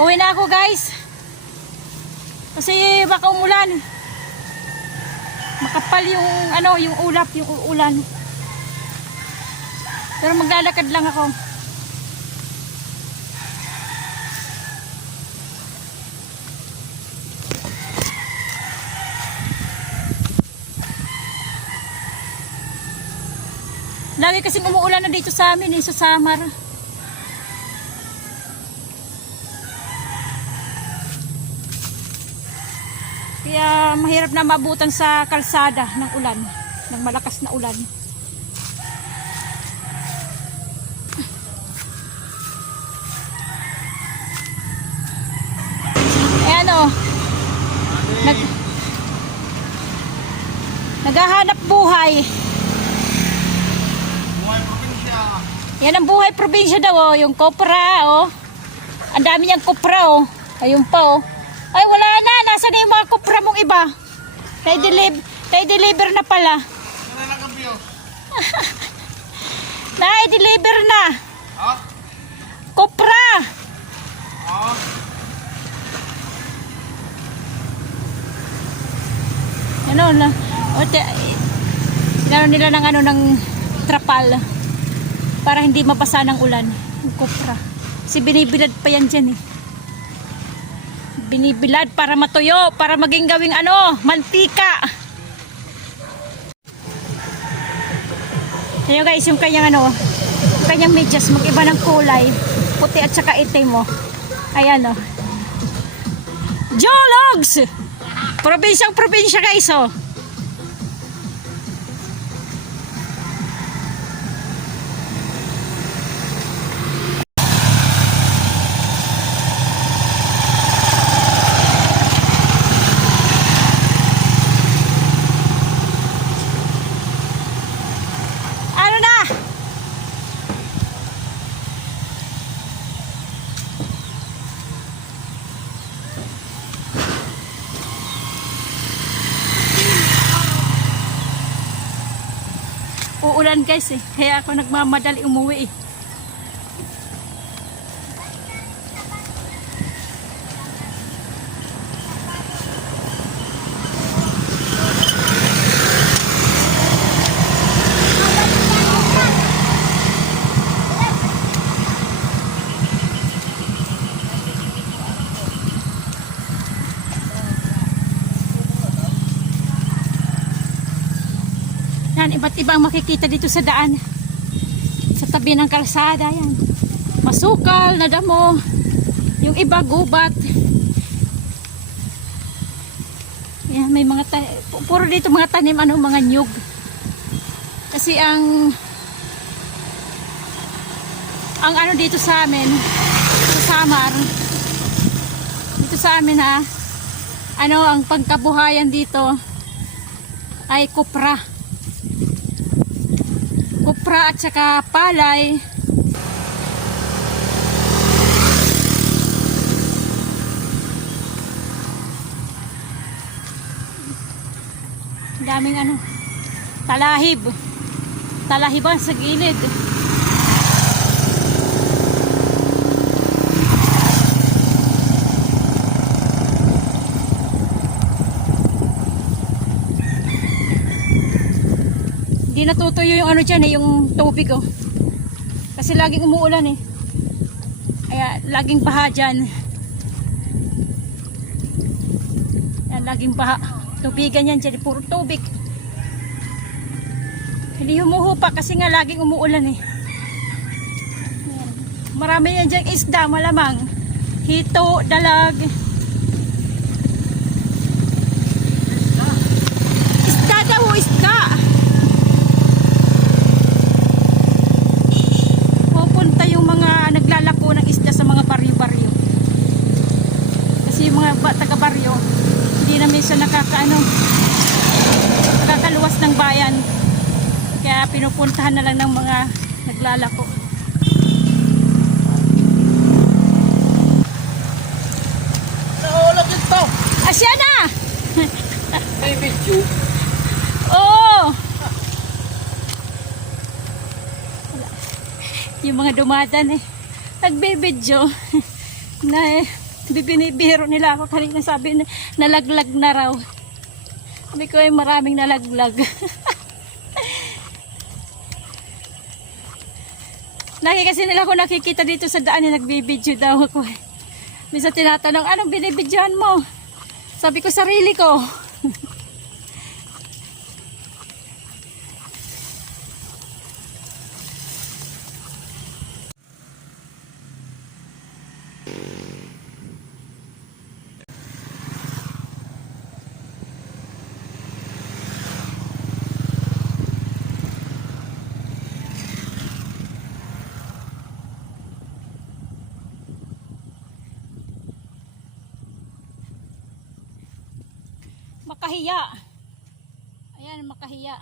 Uwi na ako guys. Kasi baka umulan. Makapal yung yung ulap, yung ulan. Pero maglalakad lang ako. Lagi kasing umuulan na dito sa amin sa Samar. Kaya mahirap na mabutan sa kalsada ng ulan, ng malakas na ulan. Ayan naghahanap buhay. Yan ang buhay probinsya daw, yung kopra, Ang dami niyang kopra, Ayun pa, Ay, wala na. Nasaan na yung mga kopra mong iba? Nai-deliver na pala. Nai-deliver na. Kopra. Lalo nila ng trapal. Para hindi mabasa ng ulan. Yung kopra. Kasi binibilad pa yan dyan Binibilad para matuyo. Para maging gawing mantika. Ayan guys, yung kanyang yung kanyang medyas mag-iba ng kulay. Puti at saka itim Ayan Jologs! Probinsya guys Uulan guys kaya ako nagmamadali umuwi Iba't ibang makikita dito sa daan sa tabi ng kalsada yan. Masukal na damo, yung iba gubat yan, may mga puro dito mga tanim mga nyug kasi ang dito sa amin sa Samar dito sa amin ang pagkabuhayan dito ay kopra at saka palay. Daming talahiban sa gilid. Hindi natutuyo yung dyan yung tubig kasi laging umuulan kaya laging baha dyan yan, laging baha tubigan yan dyan, puro tubig hindi humuhupa kasi nga laging umuulan yan. Marami yan dyan isda malamang hito, dalag isda daw isda naglalako ng isda sa mga baryo-baryo kasi yung mga taga-baryo hindi na minsan nakakaluwas ng bayan kaya pinupuntahan na lang ng mga naglalako. Naulog ito Asya na! may video yung mga dumadaan nagbibidyo na Bibinibiro nila ako kanina, sabi na nalaglag na raw. Sabi ko ay maraming nalaglag. Lagi kasi nila ako nakikita dito sa daan na nagbibidyo daw ako. Minsan tinatanong, anong binibidyohan mo? Sabi ko, sarili ko. Makahiya. Ayan, makahiya.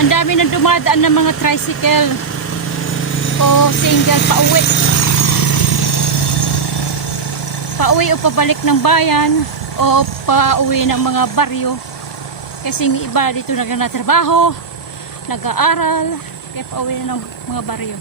Ang dami nang dumadaan ng mga tricycle o single pauwi. Pauwi o pabalik ng bayan o pauwi ng mga baryo. Kasi yung iba dito nagnatrabaho, nag-aaral, kaya pauwi ng mga baryo.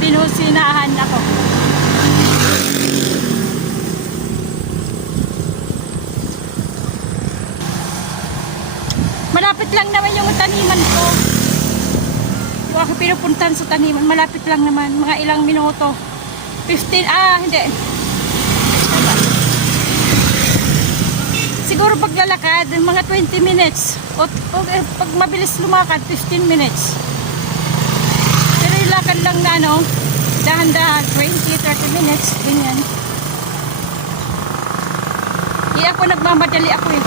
Binusinahan ako. Malapit lang naman yung taniman ko. Yung ako pinupuntan sa taniman, malapit lang naman, mga ilang minuto. 15, hindi. Siguro paglalakad, mga 20 minutes. O pag mabilis lumakad, 15 minutes. Pero yung lakad lang na dahan-dahan, 20-30 minutes, ganyan. Ako nagmamadali ako eh.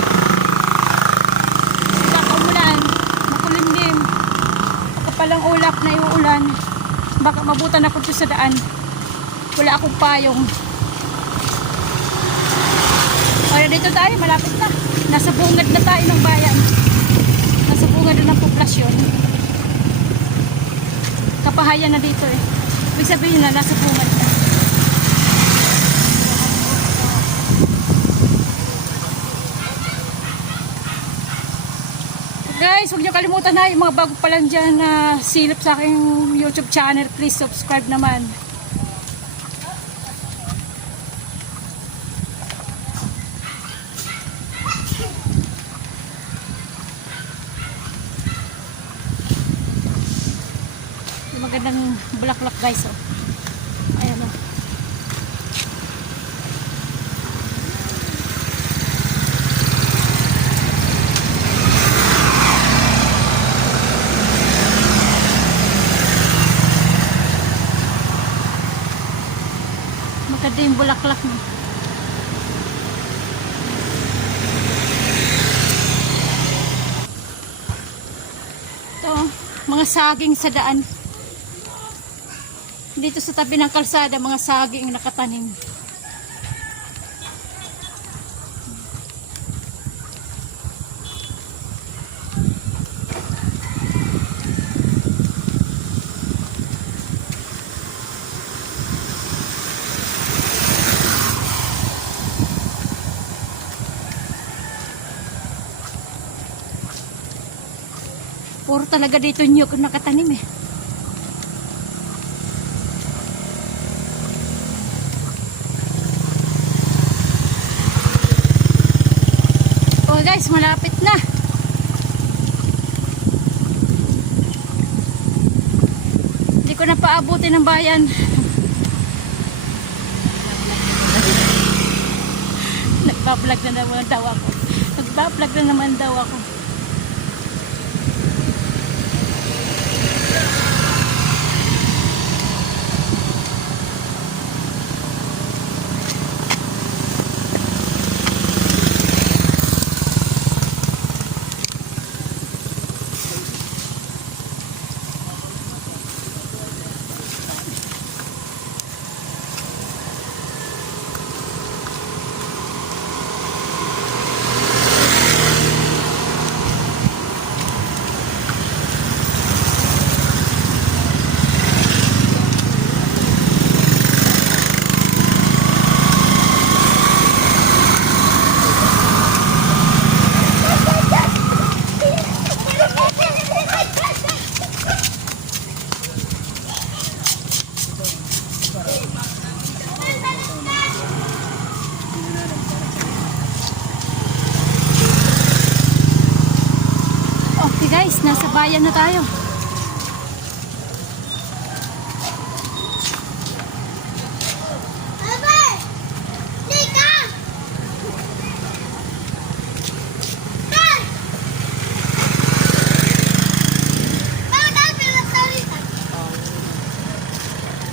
Baka umulan, makulimlim. Ako palang ulap na yung ulan. Baka mabutan ako sa daan. Wala akong payong. Kaya dito tayo, malapit na. Nasa bungad na tayo ng bayan. Nasa bungad na ng populasyon. Kapahayan na dito eh. Ibig sabihin na nasa bungad na. Guys, huwag niyo kalimutan na yung mga bago pa lang dyan na silip sa aking YouTube channel. Please subscribe naman. Yung magandang bulaklak guys. Oh. Ayan o. Oh. Maganda yung bulaklak mo. Ito, mga saging sa daan. Dito sa tabi ng kalsada, mga saging nakatanim. Puro talaga dito nyug nakatanim eh. malapit na. Hindi ko na paabutin ng bayan. Nagbablog na naman daw ako. Nagbablog na naman daw ako. Okay guys, nasa bayan na tayo.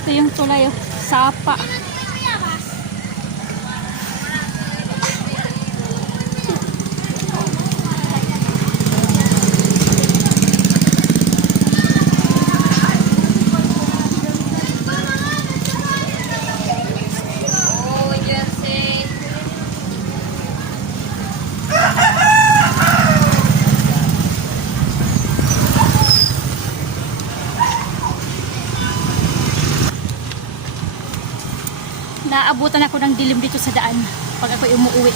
Ito yung tulay, oh. Sapa. Naabutan ako ng dilim dito sa daan pag ako umuwi.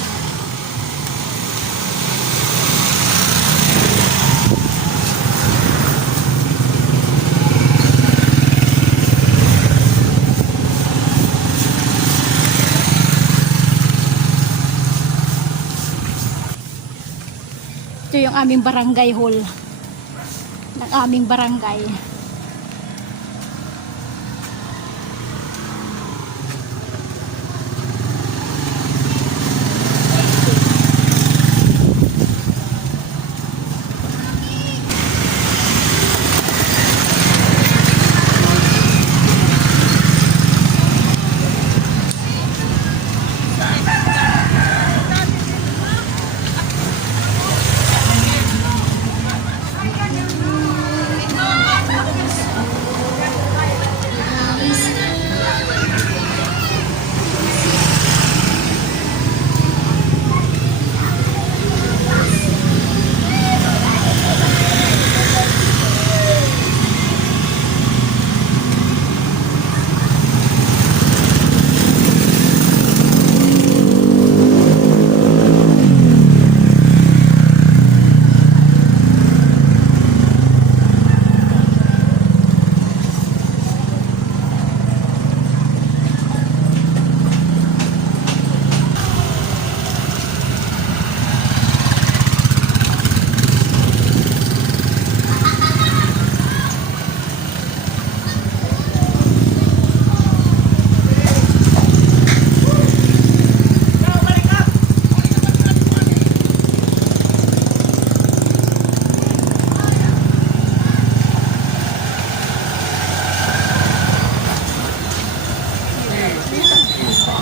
Ito yung aming barangay hall ng aming barangay.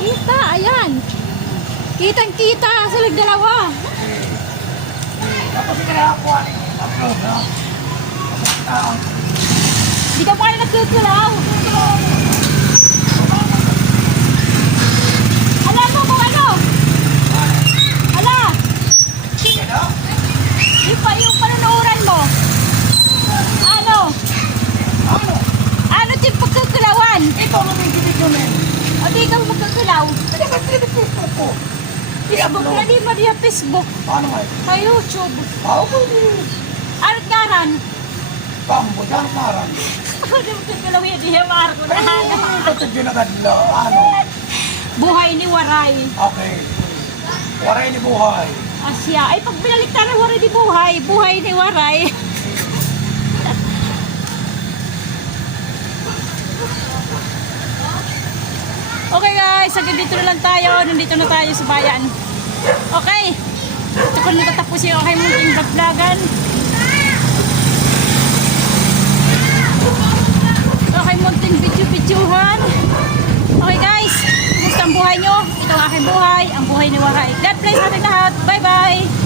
Kita, ayan. Kitang-kita silang dalawa. Di ka pa rin nagkukulaw. Alam mo kung ano? Ala! Di pa yung panunuran mo. Ano? Ano yung pagkukulawan? Ito ang aming video na. O di ka magkakulaw. Hindi ba Facebook ko? Facebook na di mo diya Facebook. Paano nga? Sa YouTube. Ako Anot ngaran? Kambo, dyan maran. Ano magkakulaw yan diya Marco na hana. Ito ginagad. Ano? Buhay ni Waray. Okay. Waray ni buhay. Asya. Ay, pag binaliktad ng waray di buhay, buhay ni waray. Okay guys, hanggang dito na lang tayo. Nandito na tayo sa bayan. Okay. Ito ko natatapusin yung aking munting vlog-vlogan. Okay, munting video-videohan. Okay guys, kumusta ang buhay nyo? Ito ang aking buhay, ang buhay ni Waray. God bless natin lahat. Bye-bye!